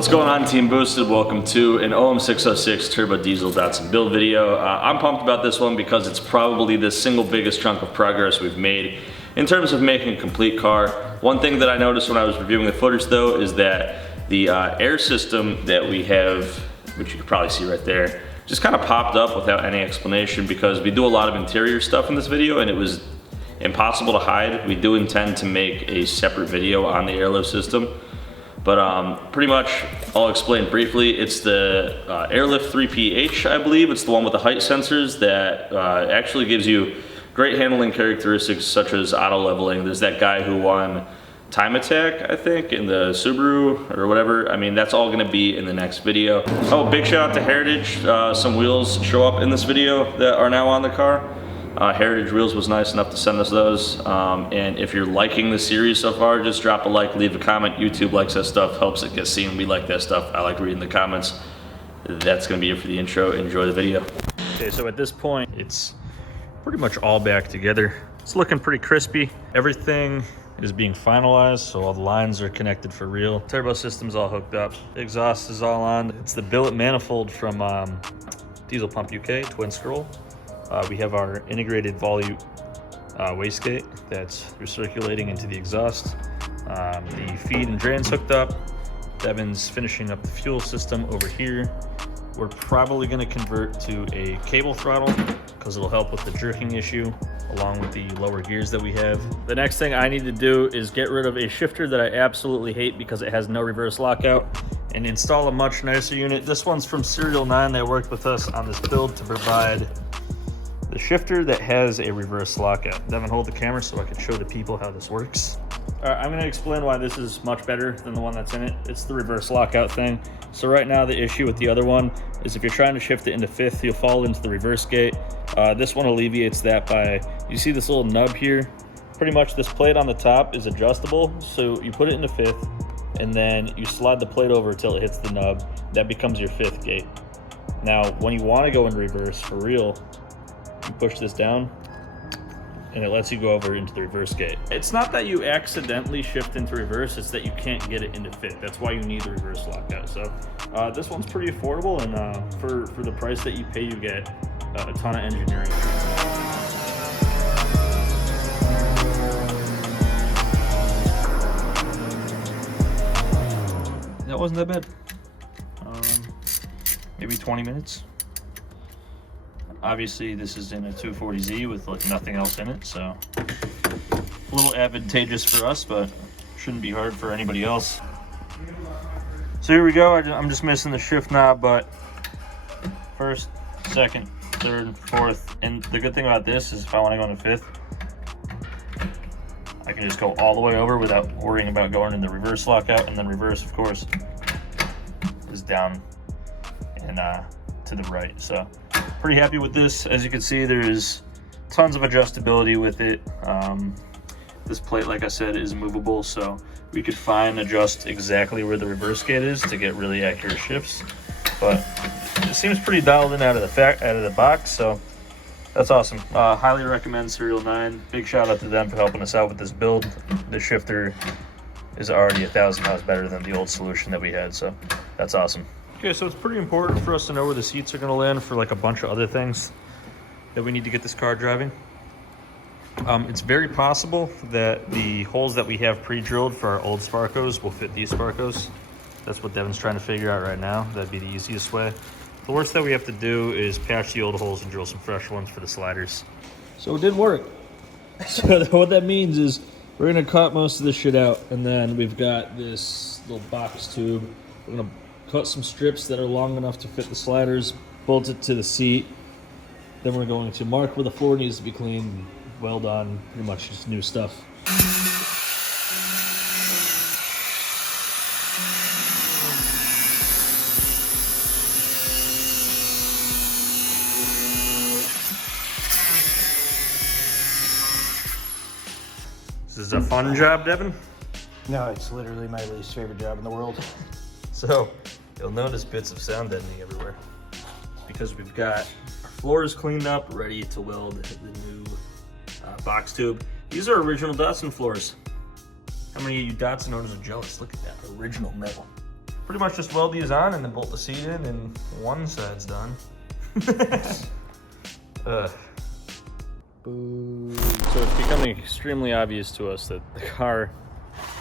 What's going on, Team Boosted? Welcome to an OM606 Turbo Diesel Datsun build video. I'm pumped about this one because it's probably the single biggest chunk of progress we've made in terms of making a complete car. One thing that I noticed when I was reviewing the footage though is that the air system that we have, which you can probably see right there, just kind of popped up without any explanation because we do a lot of interior stuff in this video and it was impossible to hide. We do intend to make a separate video on the airlift system. But pretty much, I'll explain briefly. It's the Airlift 3PH, I believe. It's the one with the height sensors that actually gives you great handling characteristics such as auto leveling. There's that guy who won Time Attack, I think, in the Subaru or whatever. I mean, that's all gonna be in the next video. Oh, big shout out to Heritage. Some wheels show up in this video that are now on the car. Heritage Wheels was nice enough to send us those. And if you're liking the series so far, just drop a like, leave a comment. YouTube likes that stuff, helps it get seen. We like that stuff. I like reading the comments. That's gonna be it for the intro. Enjoy the video. Okay, so at this point, it's pretty much all back together. It's looking pretty crispy. Everything is being finalized, so all the lines are connected for real. Turbo system's all hooked up. The exhaust is all on. It's the billet manifold from Diesel Pump UK, twin scroll. We have our integrated volute wastegate that's recirculating into the exhaust. The feed and drain's hooked up. Devin's finishing up the fuel system over here. We're probably going to convert to a cable throttle because it'll help with the jerking issue along with the lower gears that we have. The next thing I need to do is get rid of a shifter that I absolutely hate because it has no reverse lockout and install a much nicer unit. This one's from Serial 9 that worked with us on this build to provide the shifter that has a reverse lockout. Devin, hold the camera so I can show the people how this works. All right, I'm gonna explain why this is much better than the one that's in it. It's the reverse lockout thing. So right now the issue with the other one is if you're trying to shift it into fifth, you'll fall into the reverse gate. This one alleviates that by, you see this little nub here? Pretty much this plate on the top is adjustable. So you put it into fifth and then you slide the plate over until it hits the nub. That becomes your fifth gate. Now, when you wanna go in reverse for real, you push this down and it lets you go over into the reverse gate. It's not that you accidentally shift into reverse, it's that you can't get it into fifth. That's why you need the reverse lockout. So this one's pretty affordable, and for the price that you pay, you get a ton of engineering. That wasn't that bad. Maybe 20 minutes. Obviously, this is in a 240Z with like nothing else in it, so a little advantageous for us, but shouldn't be hard for anybody else. So here we go. I'm just missing the shift knob, but first, second, third, fourth, and the good thing about this is if I want to go into fifth, I can just go all the way over without worrying about going in the reverse lockout, and then reverse, of course, is down and to the right. So pretty happy with this. As you can see, there's tons of adjustability with it. This plate, like I said, is movable, so we could fine adjust exactly where the reverse gate is to get really accurate shifts. But it seems pretty dialed in out of the box, so that's awesome. Highly recommend Serial 9. Big shout out to them for helping us out with this build. The shifter is already 1,000 times better than the old solution that we had, so that's awesome. Okay, so it's pretty important for us to know where the seats are going to land for like a bunch of other things that we need to get this car driving. It's very possible that the holes that we have pre-drilled for our old Sparcos will fit these Sparcos. That's what Devin's trying to figure out right now. That'd be the easiest way. The worst that we have to do is patch the old holes and drill some fresh ones for the sliders. So it did work. So what that means is we're going to cut most of this shit out, and then we've got this little box tube. We're going to cut some strips that are long enough to fit the sliders, bolt it to the seat. Then we're going to mark where the floor needs to be cleaned, weld on, pretty much just new stuff. This is a fun job, Devin? No, it's literally my least favorite job in the world. So, you'll notice bits of sound deadening everywhere. It's because we've got our floors cleaned up, ready to weld the new box tube. These are original Datsun floors. How many of you Datsun owners are jealous? Look at that original metal. pretty much just weld these on and then bolt the seat in, and one side's done. Boo. So it's becoming extremely obvious to us that the car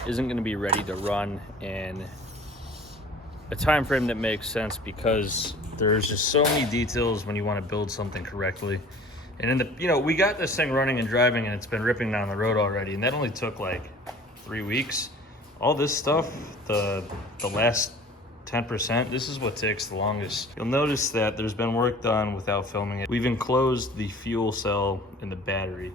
isn't going to be ready to run in a time frame that makes sense, because there's just so many details when you want to build something correctly. And in the, you know, we got this thing running and driving and it's been ripping down the road already, and that only took like 3 weeks. All this stuff, the last 10%, this is what takes the longest. You'll notice that there's been work done without filming it. We've enclosed the fuel cell in the battery.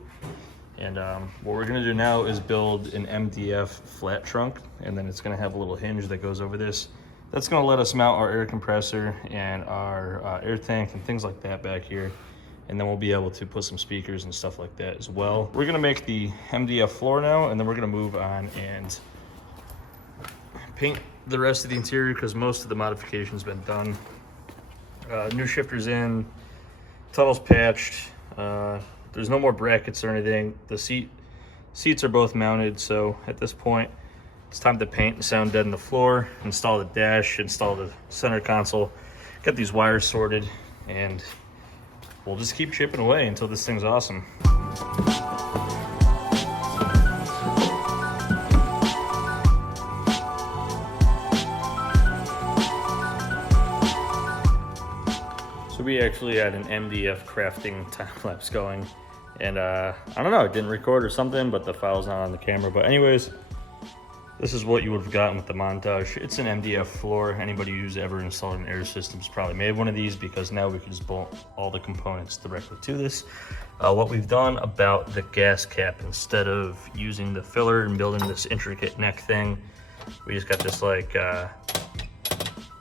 And what we're gonna do now is build an MDF flat trunk, and then it's gonna have a little hinge that goes over this. That's gonna let us mount our air compressor and our air tank and things like that back here. And then we'll be able to put some speakers and stuff like that as well. We're gonna make the MDF floor now, and then we're gonna move on and paint the rest of the interior, because most of the modification's been done. New shifters in, tunnels patched. There's no more brackets or anything. The seats are both mounted, so at this point, it's time to paint and sound deaden the floor, install the dash, install the center console, get these wires sorted, and we'll just keep chipping away until this thing's awesome. So we actually had an MDF crafting time lapse going, and I don't know, it didn't record or something, but the file's not on the camera. But anyways, this is what you would have gotten with the montage. It's an MDF floor. Anybody who's ever installed an air system's probably made one of these, because now we can just bolt all the components directly to this. What we've done about the gas cap, instead of using the filler and building this intricate neck thing, we just got this like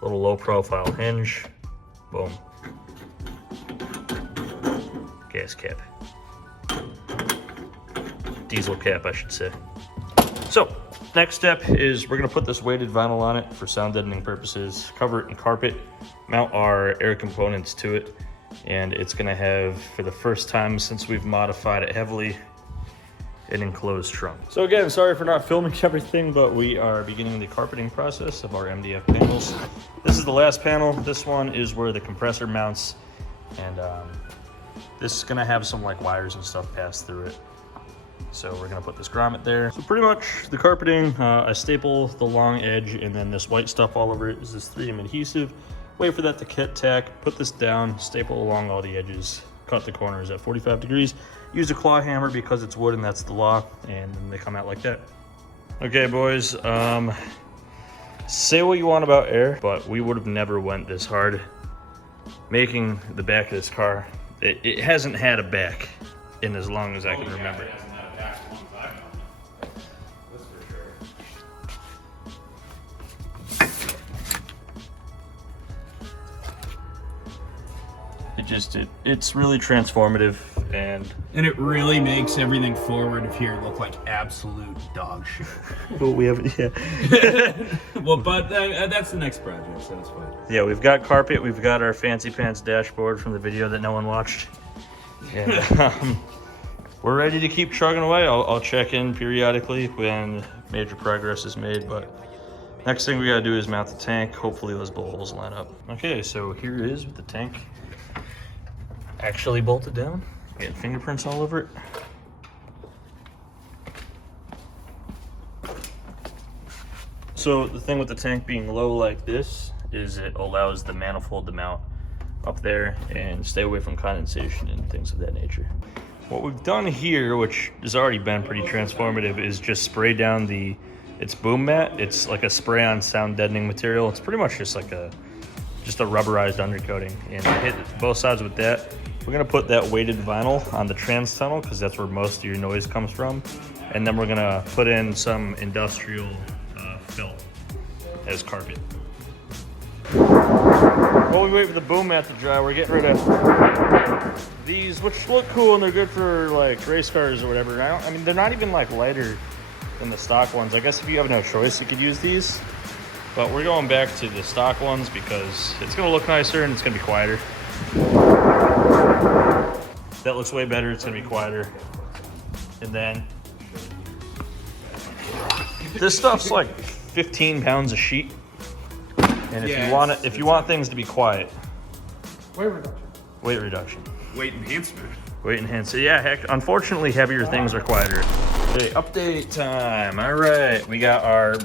little low profile hinge. Boom. Gas cap. Diesel cap, I should say. So, next step is we're gonna put this weighted vinyl on it for sound deadening purposes, cover it in carpet, mount our air components to it, and it's gonna have, for the first time since we've modified it heavily, an enclosed trunk. So again, sorry for not filming everything, but we are beginning the carpeting process of our MDF panels. This is the last panel. This one is where the compressor mounts, and this is gonna have some like wires and stuff pass through it. So we're gonna put this grommet there. So pretty much the carpeting, I staple the long edge, and then this white stuff all over it is this 3M adhesive. Wait for that to kit tack, put this down, staple along all the edges, cut the corners at 45 degrees. Use a claw hammer because it's wood and that's the law, and then they come out like that. Okay boys, say what you want about air, but we would have never went this hard making the back of this car. It hasn't had a back in as long as I can remember. It's really transformative, and it really makes everything forward of here look like absolute dog shit. well, we have, yeah. Well, but that's the next project, so that's fine. Yeah, we've got carpet, we've got our fancy pants dashboard from the video that no one watched, and we're ready to keep chugging away. I'll check in periodically when major progress is made, but next thing we gotta do is mount the tank. Hopefully those bolt holes line up. Okay, so here it is with the tank actually bolted down. Getting fingerprints all over it. So the thing with the tank being low like this is it allows the manifold to mount up there and stay away from condensation and things of that nature. What we've done here, which has already been pretty transformative, is just spray down its boom mat. It's like a spray-on sound deadening material. It's pretty much just like a rubberized undercoating, and I hit both sides with that. We're gonna put that weighted vinyl on the trans tunnel because that's where most of your noise comes from, and then we're gonna put in some industrial felt as carpet. While we wait for the boom mat to dry, we're getting rid of these, which look cool and they're good for like race cars or whatever. I mean, they're not even like lighter than the stock ones. I guess if you have no choice, you could use these. But we're going back to the stock ones because it's gonna look nicer and it's gonna be quieter. That looks way better, it's gonna be quieter. And then this stuff's like 15 pounds a sheet. And if Yeah, you want it, if you want things to be quiet, Weight reduction. weight reduction. weight enhancement. Weight enhancer. Yeah, heck, unfortunately, heavier things are quieter. Okay, update time. All right, we got our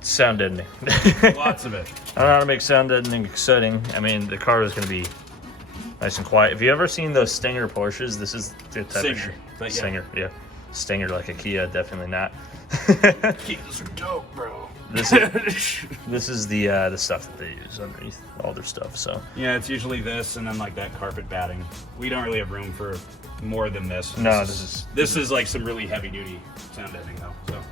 sound deadening. Lots of it. I don't know how to make sound deadening exciting. I mean, the car is going to be nice and quiet. Have you ever seen those Stinger Porsches? This is the type Stinger, of but yeah. Stinger, yeah. Stinger like a Kia, definitely not. Kias are dope, bro. This is the stuff that they use underneath all their stuff. So Yeah, it's usually this and then like that carpet batting. We don't really have room for more than this. No, This is like some really heavy duty sound deadening though. So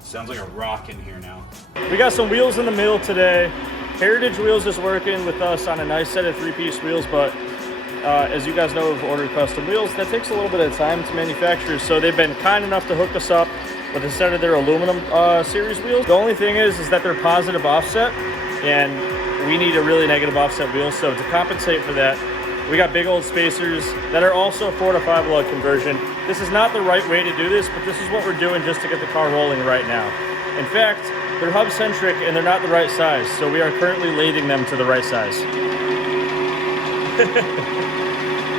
sounds like a rock in here now. we got some wheels in the mill today. Heritage Wheels is working with us on a nice set of 3-piece wheels, but as you guys know, we've ordered custom wheels. That takes a little bit of time to manufacture, so they've been kind enough to hook us up with a set of their aluminum series wheels. The only thing is that they're positive offset, and we need a really negative offset wheel. So to compensate for that, we got big old spacers that are also 4 to 5 lug conversion. This is not the right way to do this, but this is what we're doing just to get the car rolling right now. In fact, they're hub centric and they're not the right size, so we are currently lathing them to the right size.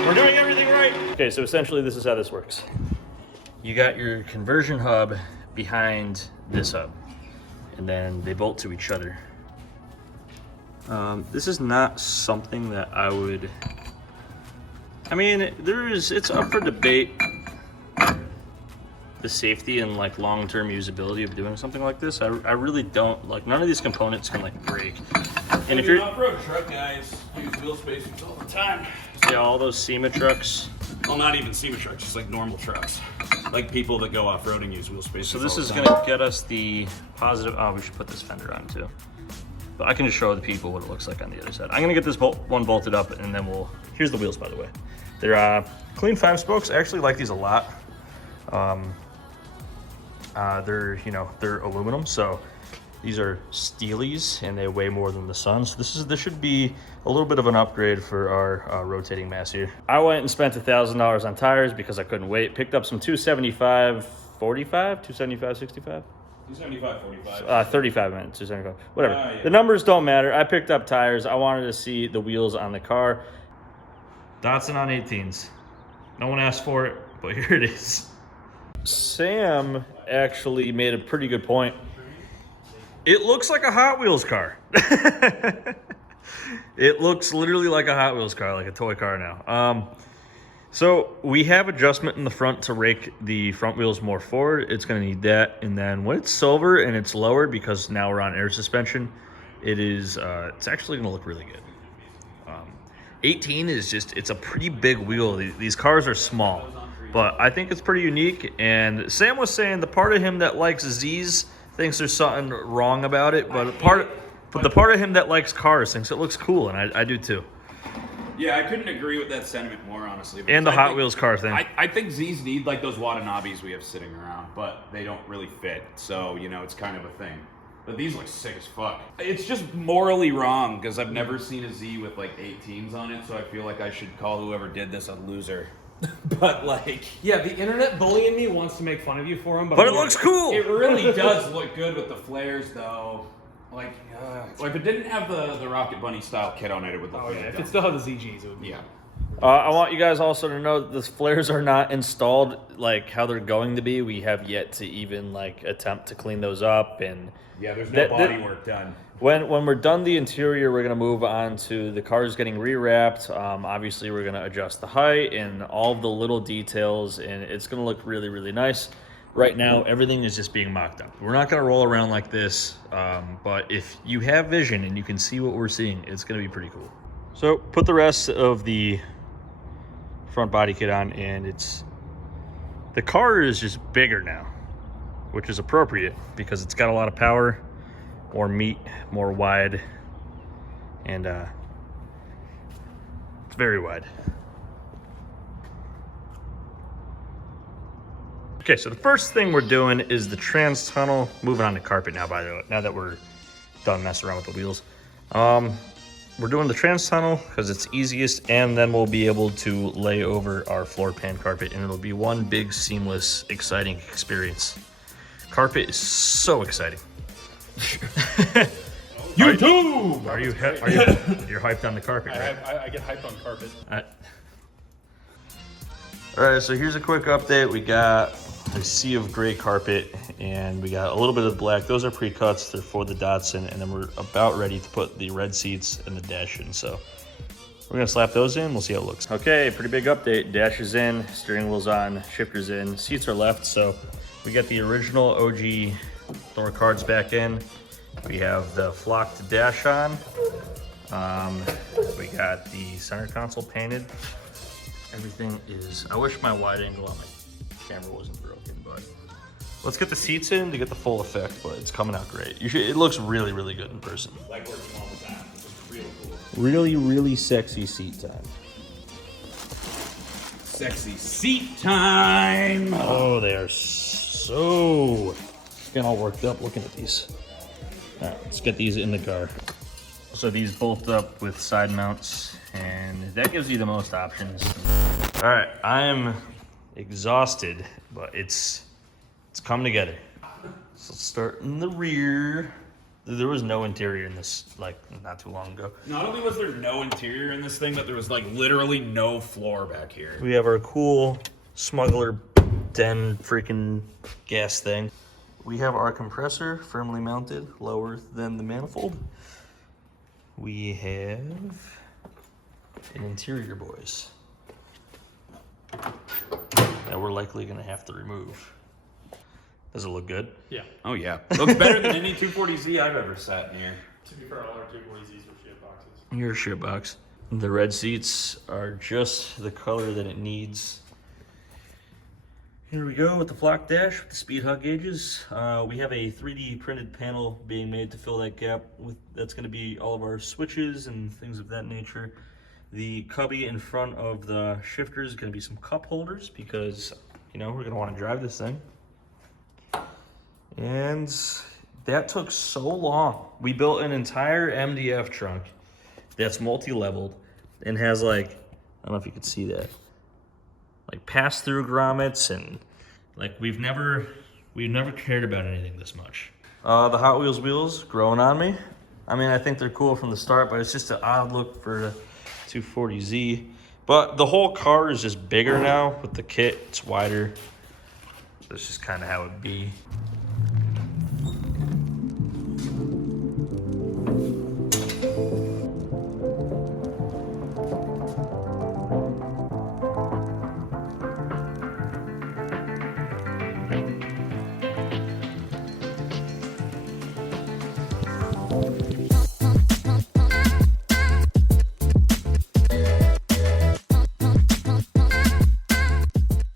We're doing everything right. Okay, so essentially this is how this works. You got your conversion hub behind this hub, and then they bolt to each other. This is not something that I would, I mean, it's up for debate, the safety and like long-term usability of doing something like this. I really don't, like, none of these components can like break. And if you're off-road truck guys use wheel spacers all the time. yeah, all those SEMA trucks. Well, not even SEMA trucks, just like normal trucks. Like people that go off-roading use wheel spacers. So this all is the gonna time. get us the positive, oh, we should put this fender on too. But I can just show the people what it looks like on the other side. I'm gonna get this one bolted up and then here's the wheels, by the way. They're clean 5 spokes. I actually like these a lot. They're aluminum, so these are steelies and they weigh more than the sun. So this should be a little bit of an upgrade for our rotating mass here. I went and spent $1,000 on tires because I couldn't wait. Picked up some 275 45, 275 65. 275, 45. 35 minutes, 275, whatever. Yeah. The numbers don't matter. I picked up tires. I wanted to see the wheels on the car. Datsun on 18s. No one asked for it, but here it is. Sam actually made a pretty good point. It looks like a Hot Wheels car. It looks literally like a Hot Wheels car, like a toy car now. So we have adjustment in the front to rake the front wheels more forward. It's going to need that. And then when it's silver and it's lowered, because now we're on air suspension, it's actually going to look really good. 18 is just, it's a pretty big wheel. These cars are small, but I think it's pretty unique. And Sam was saying the part of him that likes Z's thinks there's something wrong about it, but the part of him that likes cars thinks it looks cool, and I do too. Yeah, I couldn't agree with that sentiment more, honestly. And the Hot Wheels car thing. I think Z's need like those Watanabes we have sitting around, but they don't really fit. So, it's kind of a thing. But these look sick as fuck. It's just morally wrong because I've never seen a Z with like 18s on it, so I feel like I should call whoever did this a loser. But like, yeah, the internet bullying me wants to make fun of you for him, But it looks cool. it really does look good with the flares though. Like if it didn't have the Rocket Bunny style kit on it, it would look Oh really yeah, if dumb. it still had the ZGs, it would be. Yeah. I want you guys also to know that the flares are not installed like how they're going to be. We have yet to even like attempt to clean those up, and Yeah, there's no That- body that- work done. when we're done the interior, we're gonna move on to the cars getting rewrapped. Obviously, we're gonna adjust the height and all of the little details, and it's gonna look really, really nice. Right now, everything is just being mocked up. We're not gonna roll around like this, but if you have vision and you can see what we're seeing, it's gonna be pretty cool. So put the rest of the front body kit on, and the car is just bigger now, which is appropriate because it's got a lot of power, more meat, more wide, and it's very wide. Okay, so the first thing we're doing is the trans tunnel. Moving on to carpet now, by the way, now that we're done messing around with the wheels. We're doing the trans tunnel because it's easiest, and then we'll be able to lay over our floor pan carpet, and it'll be one big, seamless, exciting experience. Carpet is so exciting. YouTube! You're hyped on the carpet, right? I get hyped on carpet. All right, so here's a quick update. We got a sea of gray carpet and we got a little bit of black. Those are pre-cuts, they're for the Datsun, and then we're about ready to put the red seats and the dash in. So we're gonna slap those in, we'll see how it looks. Okay, pretty big update. Dash is in, steering wheel's on, shifter's in, seats are left. So we got the original OG door cards back in. We have the flocked dash on. We got the center console painted. Everything is, I wish my wide angle on my camera wasn't broken, but let's get the seats in to get the full effect, but it's coming out great. It looks really, really good in person. Like working all the time. This is real cool. Really, really sexy seat time. Sexy seat time. Oh, they are so getting all worked up looking at these. All right, let's get these in the car. So these bolt up with side mounts, and that gives you the most options. All right, I am exhausted, but it's come together. So let's start in the rear. There was no interior in this, like, not too long ago. Not only was there no interior in this thing, but there was like literally no floor back here. We have our cool smuggler den freaking gas thing. We have our compressor firmly mounted lower than the manifold. We have an interior, boys, that we're likely gonna have to remove. Does it look good? Yeah. Oh yeah, looks better than any 240Z I've ever sat near. To be fair, all our 240Zs were shit boxes. Your shit box. The red seats are just the color that it needs. Here we go with the flock dash with the speed hug gauges. We have a 3D printed panel being made to fill that gap. That's going to be all of our switches and things of that nature. The cubby in front of the shifter is going to be some cup holders because, you know, we're going to want to drive this thing. And that took so long. We built an entire MDF trunk that's multi-leveled and has, like, I don't know if you can see that, like pass-through grommets, and like we've never cared about anything this much. The Hot Wheels wheels growing on me. I mean, I think they're cool from the start, but it's just an odd look for a 240Z. But the whole car is just bigger now with the kit. It's wider. That's just kind of how it'd be.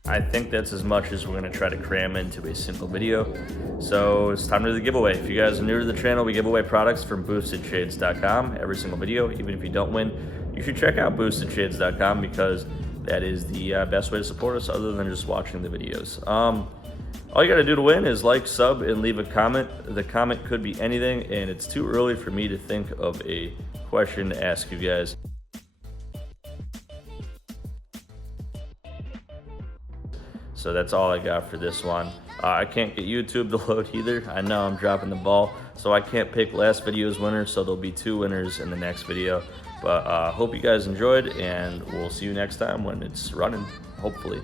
I think that's as much as we're gonna try to cram into a single video. So it's time to do the giveaway. If you guys are new to the channel, we give away products from boostedshades.com every single video. Even if you don't win, you should check out boostedshades.com because that is the best way to support us other than just watching the videos. All you gotta do to win is like, sub, and leave a comment. The comment could be anything, and it's too early for me to think of a question to ask you guys. So that's all I got for this one. I can't get YouTube to load either. I know I'm dropping the ball, so I can't pick last video's winner, so there'll be 2 winners in the next video. But hope you guys enjoyed, and we'll see you next time when it's running, hopefully.